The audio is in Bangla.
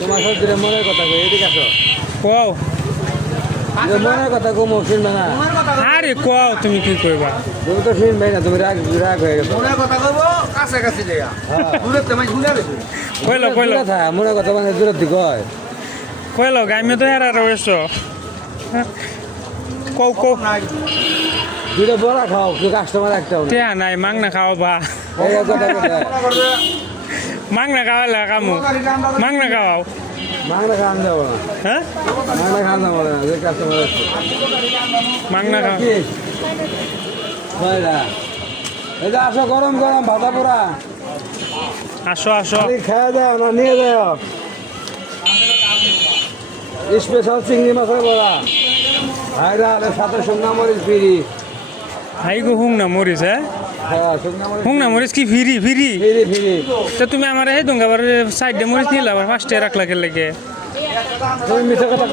তোমার সব মনের কথা কই এদিকে আসো কও মনের কথা কম শুনবে না আরে কও তুমি কি কইবা তুমি তো শুনবে না তুমি রাগ রাগ হয়ে গেছো মনের কথা কইবো কাছাকাছি যাইয়া দূরে তো শুনে গেছি কইলো কথা মনের কথা মানে দূরের দিকে হয় কইলো গাইমে তো হেরা রয়েছো কও কও দুটো বড়া খাও তুই কাস্টমার একটাও না টিয়া নাই মাংনা খাও বা এই কথা কথা মাংনা খাওয়ালে কামু মাংনা খাওয়াও মাংনা খাওয়ান যাবো না হ্যাঁ মাংনা খাওয়ান যাবো না যে কাস্টমার আছে মাংনা খাও কি ভাইরা এই যে আসো গরম গরম ভাজা পোড়া আসো আসো খাওয়া যাও না নিয়ে যাও স্পেশাল চিংড়ি মাছের বড়া ভাইরা সাথে শুকনা মরিচ ফিরি হাই গো হুং না মরিস হ্যাঁ হ্যাঁ শুকনা মরিচ হুং না মরিস কি ফিরি ফিরি ফিরি ফিরি তো তুমি আমার হে দুঙ্গা আবার সাইডে মরিস নিলে আবার ফার্স্টে রাখলা কে লেগে তুমি মিথ্যা কথা